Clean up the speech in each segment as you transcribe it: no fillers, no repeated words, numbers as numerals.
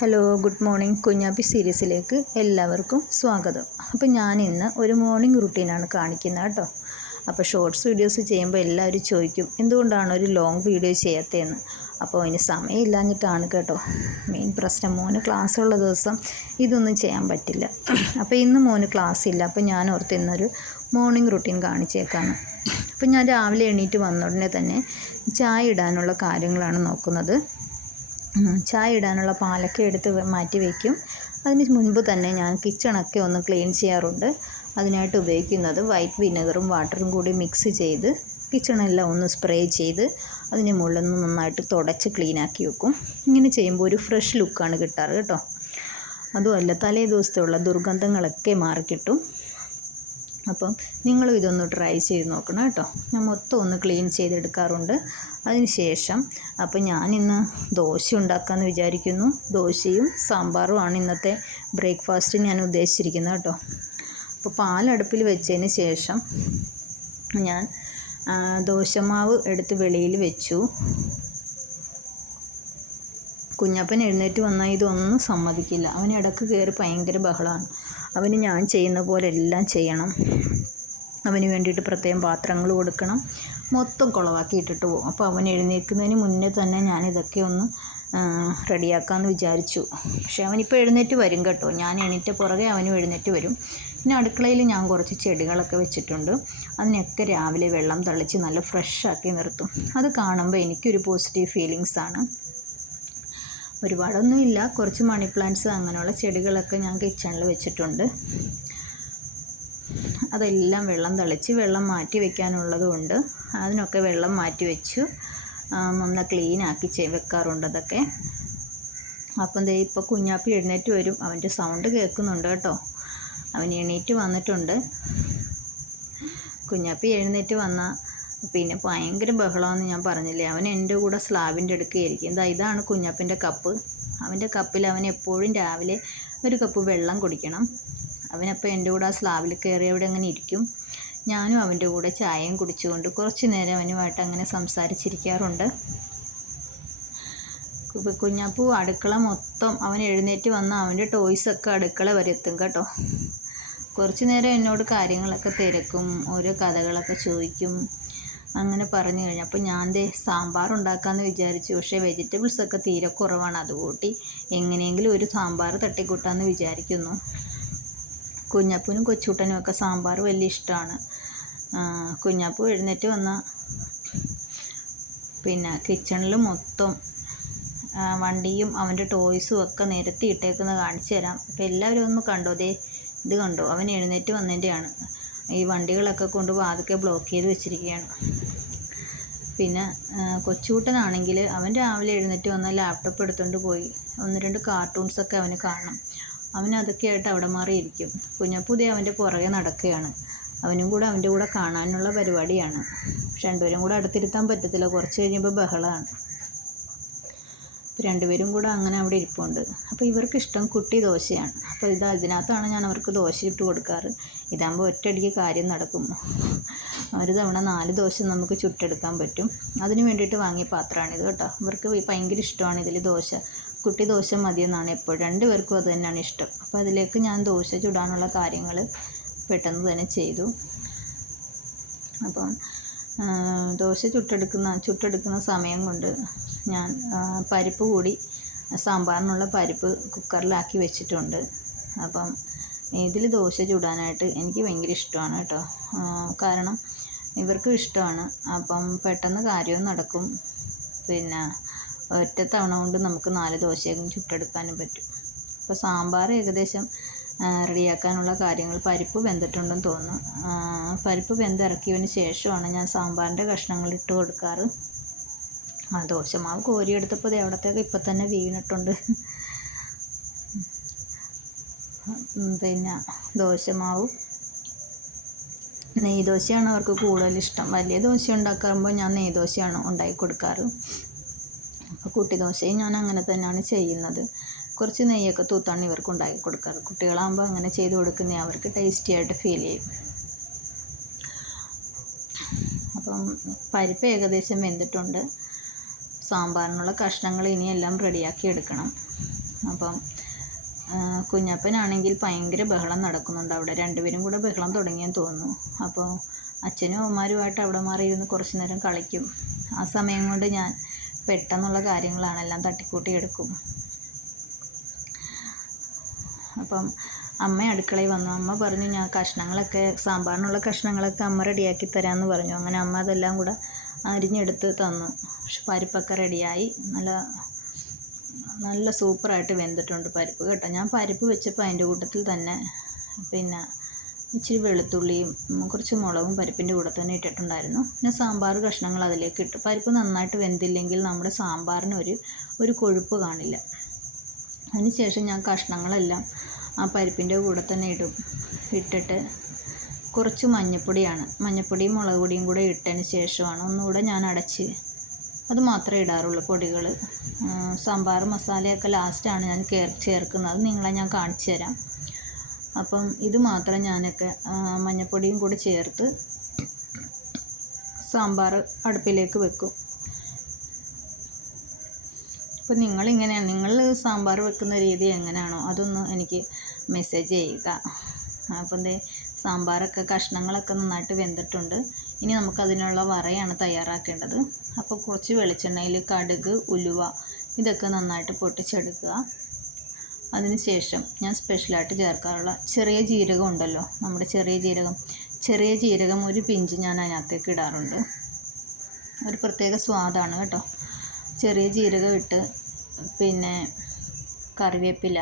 Hello, good morning. Kunjappi സീരീസിലേക്ക് എല്ലാവർക്കും സ്വാഗതം. അപ്പോൾ ഞാൻ ഇന്ന് ഒരു മോർണിംഗ് റുട്ടീനാണ് കാണിക്കുന്നത് കേട്ടോ. അപ്പോൾ ഷോർട്സ് വീഡിയോസ് ചെയ്യുമ്പോൾ എല്ലാവരും ചോദിക്കും എന്തുകൊണ്ടാണ് ഒരു ലോങ് വീഡിയോ ചെയ്യാത്തതെന്ന്. അപ്പോൾ അതിന് സമയമില്ലാഞ്ഞിട്ടാണ് കേട്ടോ. മെയിൻ പ്രശ്നം, മോന് ക്ലാസ്സുള്ള ദിവസം ഇതൊന്നും ചെയ്യാൻ പറ്റില്ല. അപ്പോൾ ഇന്ന് മോന് ക്ലാസ് ഇല്ല. അപ്പോൾ ഞാൻ ഓർത്ത് ഇന്നൊരു മോർണിംഗ് റുട്ടീൻ കാണിച്ചേക്കാണ്. അപ്പോൾ ഞാൻ രാവിലെ എണീറ്റ് വന്ന ഉടനെ തന്നെ ചായ ഇടാനുള്ള കാര്യങ്ങളാണ് നോക്കുന്നത്. ചായ ഇടാനുള്ള പാലൊക്കെ എടുത്ത് മാറ്റി വയ്ക്കും. അതിന് മുൻപ് തന്നെ ഞാൻ കിച്ചണൊക്കെ ഒന്ന് ക്ലീൻ ചെയ്യാറുണ്ട്. അതിനായിട്ട് ഉപയോഗിക്കുന്നത് വൈറ്റ് വിനെഗറും വാട്ടറും കൂടി മിക്സ് ചെയ്ത് കിച്ചണെല്ലാം ഒന്ന് സ്പ്രേ ചെയ്ത് അതിന് മുകളിൽ നിന്ന് നന്നായിട്ട് തുടച്ച് ക്ലീനാക്കി വെക്കും. ഇങ്ങനെ ചെയ്യുമ്പോൾ ഒരു ഫ്രഷ് ലുക്കാണ് കിട്ടാറ് കേട്ടോ. അതുമല്ല, തലേ ദിവസത്തുള്ള ദുർഗന്ധങ്ങളൊക്കെ മാറിക്കിട്ടും. അപ്പം നിങ്ങളും ഇതൊന്ന് ട്രൈ ചെയ്ത് നോക്കണം കേട്ടോ. ഞാൻ മൊത്തം ഒന്ന് ക്ലീൻ ചെയ്തെടുക്കാറുണ്ട്. അതിന് ശേഷം അപ്പോൾ ഞാനിന്ന് ദോശ ഉണ്ടാക്കാമെന്ന് വിചാരിക്കുന്നു. ദോശയും സാമ്പാറുമാണ് ഇന്നത്തെ ബ്രേക്ക്ഫാസ്റ്റ് ഞാൻ ഉദ്ദേശിച്ചിരിക്കുന്നത് കേട്ടോ. അപ്പോൾ പാലടുപ്പിൽ വെച്ചതിന് ശേഷം ഞാൻ ദോശമാവ് എടുത്ത് വെളിയിൽ വെച്ചു. കുഞ്ഞപ്പൻ എഴുന്നേറ്റ് വന്നാൽ ഇതൊന്നും സമ്മതിക്കില്ല. അവൻ ഇടയ്ക്ക് കയറി ഭയങ്കര ബഹളമാണ്. അവന് ഞാൻ ചെയ്യുന്ന പോലെ എല്ലാം ചെയ്യണം. അവന് വേണ്ടിയിട്ട് പ്രത്യേകം പാത്രങ്ങൾ കൊടുക്കണം. മൊത്തം കുളവാക്കി ഇട്ടിട്ട് പോകും. അപ്പോൾ അവൻ എഴുന്നേൽക്കുന്നതിന് മുന്നേ തന്നെ ഞാനിതൊക്കെ ഒന്ന് റെഡിയാക്കാമെന്ന് വിചാരിച്ചു. പക്ഷേ അവനിപ്പോൾ എഴുന്നേറ്റ് വരും കേട്ടോ. ഞാൻ എണീറ്റ പുറകെ അവനും എഴുന്നേറ്റ് വരും. പിന്നെ അടുക്കളയിൽ ഞാൻ കുറച്ച് ചെടികളൊക്കെ വെച്ചിട്ടുണ്ട്. അതിനൊക്കെ രാവിലെ വെള്ളം തളിച്ച് നല്ല ഫ്രഷാക്കി നിർത്തും. അത് കാണുമ്പോൾ എനിക്കൊരു പോസിറ്റീവ് ഫീലിങ്സാണ്. ഒരുപാടൊന്നുമില്ല, കുറച്ച് മണി പ്ലാന്റ്സ് അങ്ങനെയുള്ള ചെടികളൊക്കെ ഞാൻ കിച്ചണിൽ വെച്ചിട്ടുണ്ട്. അതെല്ലാം വെള്ളം തളിച്ച് വെള്ളം മാറ്റി വയ്ക്കാനുള്ളതുകൊണ്ട് അതിനൊക്കെ വെള്ളം മാറ്റി വെച്ചു ഒന്ന് ക്ലീനാക്കി വെക്കാറുണ്ട് അതൊക്കെ. അപ്പം ദേ ഇപ്പോൾ കുഞ്ഞാപ്പി എഴുന്നേറ്റ് വരും. അവൻ്റെ സൗണ്ട് കേൾക്കുന്നുണ്ട് കേട്ടോ. അവൻ എണീറ്റ് വന്നിട്ടുണ്ട്. കുഞ്ഞാപ്പി എഴുന്നേറ്റ് വന്നാൽ പിന്നെ ഭയങ്കര ബഹളമെന്ന് ഞാൻ പറഞ്ഞില്ലേ. അവൻ എൻ്റെ കൂടെ സ്ലാബിൻ്റെ അടുക്കുകയായിരിക്കും. ഇതാണ് കുഞ്ഞാപ്പിൻ്റെ കപ്പ്. അവൻ്റെ കപ്പിൽ അവൻ എപ്പോഴും രാവിലെ ഒരു കപ്പ് വെള്ളം കുടിക്കണം. അവനപ്പോൾ എൻ്റെ കൂടെ ആ സ്ലാബിൽ കയറി അവിടെ അങ്ങനെ ഇരിക്കും. ഞാനും അവൻ്റെ കൂടെ ചായയും കുടിച്ചുകൊണ്ട് കുറച്ച് നേരം അവനുമായിട്ട് അങ്ങനെ സംസാരിച്ചിരിക്കാറുണ്ട്. കുഞ്ഞാപ്പു അടുക്കള മൊത്തം അവൻ എഴുന്നേറ്റ് വന്ന് അവൻ്റെ ടോയ്സൊക്കെ അടുക്കള വരെ എത്തും കേട്ടോ. കുറച്ച് നേരം എന്നോട് കാര്യങ്ങളൊക്കെ തിരക്കും, ഓരോ കഥകളൊക്കെ ചോദിക്കും. അങ്ങനെ പറഞ്ഞു കഴിഞ്ഞപ്പോൾ ഞാൻ സാമ്പാർ ഉണ്ടാക്കാമെന്ന് വിചാരിച്ചു. പക്ഷേ വെജിറ്റബിൾസൊക്കെ തീരെ കുറവാണ്. അതുകൂട്ടി എങ്ങനെയെങ്കിലും ഒരു സാമ്പാർ തട്ടിക്കൂട്ടാമെന്ന് വിചാരിക്കുന്നു. കുഞ്ഞപ്പനും കൊച്ചൂട്ടനും ഒക്കെ സാമ്പാർ വലിയ ഇഷ്ടമാണ്. കുഞ്ഞപ്പു എഴുന്നേറ്റ് വന്ന പിന്നെ കിച്ചണിൽ മൊത്തം വണ്ടിയും അവൻ്റെ ടോയ്സും ഒക്കെ നിരത്തി ഇട്ടേക്കുന്നത് കാണിച്ചു തരാം. അപ്പോൾ എല്ലാവരും ഒന്ന് കണ്ടോ. ഇത് കണ്ടോ, അവൻ എഴുന്നേറ്റ് വന്നതിൻ്റെയാണ്. ഈ വണ്ടികളൊക്കെ കൊണ്ട് വാതിക്കെ ബ്ലോക്ക് ചെയ്ത് വെച്ചിരിക്കുകയാണ്. പിന്നെ കൊച്ചുകൂട്ടനാണെങ്കിൽ അവൻ രാവിലെ എഴുന്നേറ്റ് വന്നാൽ ലാപ്ടോപ്പ് എടുത്തുകൊണ്ട് പോയി 1-2 കാർട്ടൂൺസൊക്കെ അവന് കാണണം. അവനതൊക്കെ ആയിട്ട് അവിടെ മാറിയിരിക്കും. കുഞ്ഞപ്പുതിയ അവൻ്റെ പുറകെ നടക്കുകയാണ്. അവനും കൂടെ അവൻ്റെ കൂടെ കാണാനുള്ള പരിപാടിയാണ്. പക്ഷെ രണ്ടുപേരും കൂടെ അടുത്തിരുത്താൻ പറ്റത്തില്ല. കുറച്ച് കഴിയുമ്പോൾ ബഹളമാണ്. രണ്ടുപേരും കൂടെ അങ്ങനെ അവിടെ ഇരിപ്പുണ്ട്. അപ്പോൾ ഇവർക്കിഷ്ടം കുട്ടി ദോശയാണ്. അപ്പോൾ ഇതിനകത്താണ് ഞാൻ അവർക്ക് ദോശ ഇട്ട് കൊടുക്കാറ്. ഇതാകുമ്പോൾ ഒറ്റയടിക്ക് കാര്യം നടക്കും. ഒരു തവണ 4 ദോശ നമുക്ക് ചുട്ടെടുക്കാൻ പറ്റും. അതിന് വേണ്ടിയിട്ട് വാങ്ങിയ പാത്രമാണിത് കേട്ടോ. ഇവർക്ക് ഭയങ്കര ഇഷ്ടമാണ് ഇതിൽ ദോശ. കുട്ടി ദോശ മതിയെന്നാണ് എപ്പോഴും. 2 പേർക്കും അത് തന്നെയാണ് ഇഷ്ടം. അപ്പോൾ അതിലേക്ക് ഞാൻ ദോശ ചുടാനുള്ള കാര്യങ്ങൾ പെട്ടെന്ന് തന്നെ ചെയ്തു. അപ്പം ദോശ ചുട്ടെടുക്കുന്ന സമയം കൊണ്ട് ഞാൻ പരിപ്പ് കൂടി സാമ്പാറിനുള്ള പരിപ്പ് കുക്കറിലാക്കി വെച്ചിട്ടുണ്ട്. അപ്പം ഇതിൽ ദോശ ചുടാനായിട്ട് എനിക്ക് ഭയങ്കര ഇഷ്ടമാണ് കേട്ടോ. കാരണം ഇവർക്കും ഇഷ്ടമാണ്. അപ്പം പെട്ടെന്ന് കാര്യവും നടക്കും. പിന്നെ ഒറ്റ തവണ കൊണ്ട് നമുക്ക് 4 ദോശയും ചുട്ടെടുക്കാനും പറ്റും. അപ്പോൾ സാമ്പാർ ഏകദേശം റെഡിയാക്കാനുള്ള കാര്യങ്ങൾ, പരിപ്പ് വെന്തിട്ടുണ്ടെന്ന് തോന്നുന്നു. പരിപ്പ് വെന്തിറക്കിയതിന് ശേഷമാണ് ഞാൻ സാമ്പാറിൻ്റെ കഷ്ണങ്ങൾ ഇട്ട് കൊടുക്കാറ്. ദോശമാവ് കോരിയെടുത്തപ്പോൾ അവിടത്തേക്ക് ഇപ്പം തന്നെ വീണിട്ടുണ്ട്. പിന്നെ ദോശമാവ് നെയ്ദോശയാണ് അവർക്ക് കൂടുതൽ ഇഷ്ടം. വലിയ ദോശ ഉണ്ടാക്കുമ്പോൾ ഞാൻ നെയ്ദോശയാണ് ഉണ്ടാക്കി കൊടുക്കാറ്. അപ്പോൾ കുട്ടി ദോശയും ഞാൻ അങ്ങനെ തന്നെയാണ് ചെയ്യുന്നത്. കുറച്ച് നെയ്യൊക്കെ തൂത്താണ് ഇവർക്ക് ഉണ്ടാക്കി കൊടുക്കാറ്. കുട്ടികളാകുമ്പോൾ അങ്ങനെ ചെയ്ത് കൊടുക്കുന്ന അവർക്ക് ടേസ്റ്റി ആയിട്ട് ഫീൽ ചെയ്യും. അപ്പം പരിപ്പ് ഏകദേശം വെന്തിട്ടുണ്ട്. സാമ്പാറിനുള്ള കഷ്ണങ്ങൾ ഇനിയെല്ലാം റെഡിയാക്കി എടുക്കണം. അപ്പം കുഞ്ഞപ്പനാണെങ്കിൽ ഭയങ്കര ബഹളം നടക്കുന്നുണ്ട് അവിടെ. രണ്ടുപേരും കൂടെ ബഹളം തുടങ്ങിയെന്ന് തോന്നുന്നു. അപ്പോൾ അച്ഛനും അമ്മമാരുമായിട്ട് അവിടെ മാറിയിരുന്ന് കുറച്ച് നേരം കളിക്കും. ആ സമയം കൊണ്ട് ഞാൻ പെട്ടെന്നുള്ള കാര്യങ്ങളാണെല്ലാം തട്ടിക്കൂട്ടി എടുക്കും. അപ്പം അമ്മ അടുക്കളയിൽ വന്നു. അമ്മ പറഞ്ഞു ഞാൻ കഷ്ണങ്ങളൊക്കെ സാമ്പാറിനുള്ള കഷ്ണങ്ങളൊക്കെ അമ്മ റെഡിയാക്കി തരാമെന്ന് പറഞ്ഞു. അങ്ങനെ അമ്മ അതെല്ലാം കൂടെ അരിഞ്ഞെടുത്ത് തന്നു. പക്ഷെ പരിപ്പൊക്കെ റെഡിയായി. നല്ല സൂപ്പറായിട്ട് വെന്തിട്ടുണ്ട് പരിപ്പ് കേട്ടോ. ഞാൻ പരിപ്പ് വെച്ചപ്പോൾ അതിൻ്റെ കൂട്ടത്തിൽ തന്നെ പിന്നെ ഇച്ചിരി വെളുത്തുള്ളിയും കുറച്ച് മുളകും പരിപ്പിൻ്റെ കൂടെ തന്നെ ഇട്ടിട്ടുണ്ടായിരുന്നു. പിന്നെ സാമ്പാർ കഷ്ണങ്ങൾ അതിലേക്ക് ഇട്ടു. പരിപ്പ് നന്നായിട്ട് വെന്തില്ലെങ്കിൽ നമ്മുടെ സാമ്പാറിന് ഒരു കൊഴുപ്പ് കാണില്ല. അതിനുശേഷം ഞാൻ കഷ്ണങ്ങളെല്ലാം ആ പരിപ്പിൻ്റെ കൂടെ തന്നെ ഇട്ടിട്ട് കുറച്ച് മഞ്ഞൾപ്പൊടിയും മുളക് പൊടിയും കൂടെ ഇട്ടതിന് ശേഷമാണ് ഒന്നുകൂടെ ഞാൻ അടച്ച്, അത് മാത്രമേ ഇടാറുള്ളൂ പൊടികൾ. സാമ്പാർ മസാലയൊക്കെ ലാസ്റ്റാണ് ഞാൻ ചേർക്കുന്നത്. നിങ്ങളെ ഞാൻ കാണിച്ചു തരാം. അപ്പം ഇത് മാത്രം ഞാനൊക്കെ മഞ്ഞൾപ്പൊടിയും കൂടി ചേർത്ത് സാമ്പാർ അടുപ്പിലേക്ക് വെക്കും. അപ്പോൾ നിങ്ങൾ സാമ്പാർ വെക്കുന്ന രീതി എങ്ങനെയാണോ അതൊന്ന് എനിക്ക് മെസ്സേജ് ചെയ്യുക. അപ്പം സാമ്പാറൊക്കെ കഷ്ണങ്ങളൊക്കെ നന്നായിട്ട് വെന്തിട്ടുണ്ട്. ഇനി നമുക്കതിനുള്ള വറയാണ് തയ്യാറാക്കേണ്ടത്. അപ്പോൾ കുറച്ച് വെളിച്ചെണ്ണയിൽ കടുക്, ഉലുവ ഇതൊക്കെ നന്നായിട്ട് പൊട്ടിച്ചെടുക്കുക. അതിനുശേഷം ഞാൻ സ്പെഷ്യലായിട്ട് ചേർക്കാറുള്ള ചെറിയ ജീരകം ഉണ്ടല്ലോ, നമ്മുടെ ചെറിയ ജീരകം ഒരു പിഞ്ച് ഞാൻ അതിനകത്തേക്ക് ഇടാറുണ്ട്. ഒരു പ്രത്യേക സ്വാദാണ് കേട്ടോ. ചെറിയ ജീരകം ഇട്ട് പിന്നെ കറിവേപ്പില,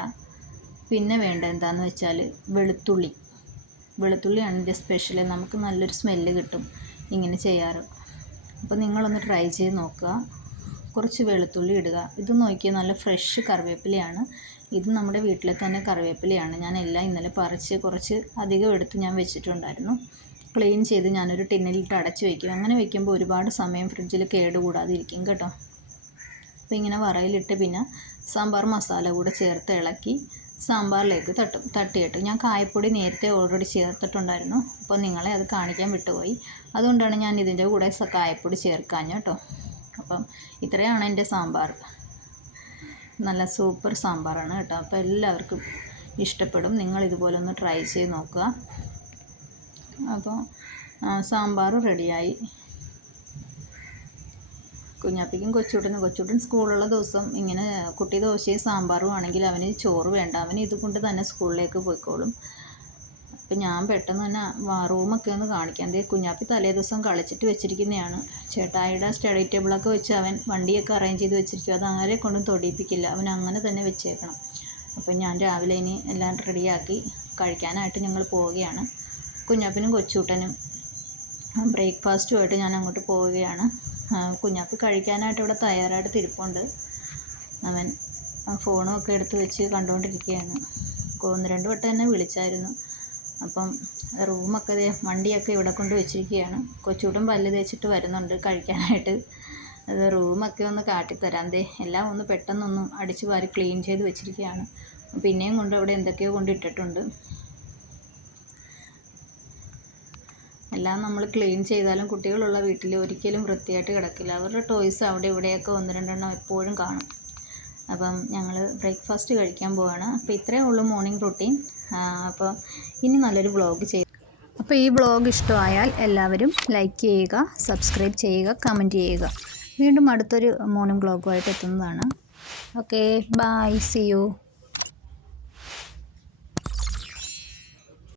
പിന്നെ വേണ്ട എന്താണെന്ന് വെച്ചാൽ വെളുത്തുള്ളിയാണ് ഇതിൻ്റെ സ്പെഷ്യൽ. നമുക്ക് നല്ലൊരു സ്മെല്ല് കിട്ടും ഇങ്ങനെ ചെയ്യാറ്. അപ്പോൾ നിങ്ങളൊന്ന് ട്രൈ ചെയ്ത് നോക്കുക. കുറച്ച് വെളുത്തുള്ളി ഇടുക. ഇത് നോക്കിയാൽ നല്ല ഫ്രഷ് കറിവേപ്പിലയാണ്. ഇത് നമ്മുടെ വീട്ടിലെ തന്നെ കറിവേപ്പിലയാണ്. ഞാൻ എല്ലാം ഇന്നലെ പറിച്ച് കുറച്ച് അധികം എടുത്ത് ഞാൻ വെച്ചിട്ടുണ്ടായിരുന്നു. ക്ലീൻ ചെയ്ത് ഞാനൊരു ടിന്നിലിട്ട് അടച്ച് വയ്ക്കും. അങ്ങനെ വയ്ക്കുമ്പോൾ ഒരുപാട് സമയം ഫ്രിഡ്ജിൽ കേടുകൂടാതെ ഇരിക്കും കേട്ടോ. അപ്പോൾ ഇങ്ങനെ വറയിലിട്ട് പിന്നെ സാമ്പാർ മസാല കൂടെ ചേർത്ത് ഇളക്കി സാമ്പാറിലേക്ക് തട്ടിയിട്ട് ഞാൻ കായപ്പൊടി നേരത്തെ ഓൾറെഡി ചേർത്തിട്ടുണ്ടായിരുന്നു. അപ്പോൾ നിങ്ങളെ അത് കാണിക്കാൻ വിട്ടുപോയി. അതുകൊണ്ടാണ് ഞാൻ ഇതിൻ്റെ കൂടെ കായപ്പൊടി ചേർക്കാഞ്ഞ കേട്ടോ. അപ്പം ഇത്രയാണ് എൻ്റെ സാമ്പാർ. നല്ല സൂപ്പർ സാമ്പാറാണ് കേട്ടോ. അപ്പോൾ എല്ലാവർക്കും ഇഷ്ടപ്പെടും. നിങ്ങൾ ഇതുപോലെ ഒന്ന് ട്രൈ ചെയ്ത് നോക്കുക. അപ്പോൾ സാമ്പാർ റെഡിയായി. കുഞ്ഞാപ്പിക്കും കൊച്ചൂട്ടൻ സ്കൂളുള്ള ദിവസം ഇങ്ങനെ കുട്ടി ദോശയും സാമ്പാറും ആണെങ്കിൽ അവന് ചോറ് വേണ്ട, അവന് ഇതുകൊണ്ട് തന്നെ സ്കൂളിലേക്ക് പോയിക്കോളും. അപ്പം ഞാൻ പെട്ടെന്ന് തന്നെ റൂമൊക്കെ ഒന്ന് കാണിക്കാം. കുഞ്ഞാപ്പി തലേ ദിവസം കളിച്ചിട്ട് വെച്ചിരിക്കുന്നതാണ്. ചേട്ടായിയുടെ സ്റ്റഡി ടേബിളൊക്കെ വെച്ച് അവൻ വണ്ടിയൊക്കെ അറേഞ്ച് ചെയ്ത് വെച്ചിരിക്കും. അത് ആരെ കൊണ്ടും തൊടിയിപ്പിക്കില്ല, അവൻ അങ്ങനെ തന്നെ വെച്ചേക്കണം. അപ്പം ഞാൻ രാവിലെ ഇനി എല്ലാം റെഡിയാക്കി കഴിക്കാനായിട്ട് ഞങ്ങൾ പോവുകയാണ്. കുഞ്ഞാപ്പിനും കൊച്ചൂട്ടനും ബ്രേക്ക്ഫാസ്റ്റുമായിട്ട് ഞാൻ അങ്ങോട്ട് പോവുകയാണ്. കുഞ്ഞാപ്പി കഴിക്കാനായിട്ട് ഇവിടെ തയ്യാറായിട്ട് തിരിപ്പുണ്ട്. അവൻ ഫോണും ഒക്കെ എടുത്ത് വെച്ച് കണ്ടുകൊണ്ടിരിക്കുകയാണ്. 1-2 വട്ടം എന്നെ വിളിച്ചായിരുന്നു. അപ്പം റൂമൊക്കെ വണ്ടിയൊക്കെ ഇവിടെ കൊണ്ട് വെച്ചിരിക്കുകയാണ്. കൊച്ചൂട്ടൻ പല്ല് തേച്ചിട്ട് വരുന്നുണ്ട് കഴിക്കാനായിട്ട്. അത് റൂമൊക്കെ ഒന്ന് കാട്ടിത്തരാം. എല്ലാം ഒന്ന് പെട്ടെന്നൊന്നും അടിച്ചു വാരി ക്ലീൻ ചെയ്ത് വെച്ചിരിക്കുകയാണ്. പിന്നെയും കൊണ്ട് അവിടെ എന്തൊക്കെയോ കൊണ്ടിട്ടിട്ടുണ്ട്. എല്ലാം നമ്മൾ ക്ലീൻ ചെയ്താലും കുട്ടികളുള്ള വീട്ടിൽ ഒരിക്കലും വൃത്തിയായിട്ട് കിടക്കില്ല. അവരുടെ ടോയ്സ് അവിടെ ഇവിടെയൊക്കെ 1-2 എണ്ണം എപ്പോഴും കാണും. അപ്പം ഞങ്ങൾ ബ്രേക്ക്ഫാസ്റ്റ് കഴിക്കാൻ പോവാണ്. അപ്പോൾ ഇത്രയേ ഉള്ളൂ മോർണിംഗ് റൂട്ടീൻ. അപ്പോൾ ഇനി നല്ലൊരു വ്ളോഗ് ചെയ്യും. അപ്പോൾ ഈ വ്ളോഗ് ഇഷ്ടമായാൽ എല്ലാവരും ലൈക്ക് ചെയ്യുക, സബ്സ്ക്രൈബ് ചെയ്യുക, കമൻറ്റ് ചെയ്യുക. വീണ്ടും അടുത്തൊരു മോർണിംഗ് വ്ളോഗുമായിട്ട് എത്തുന്നതാണ്. Okay, bye, see U.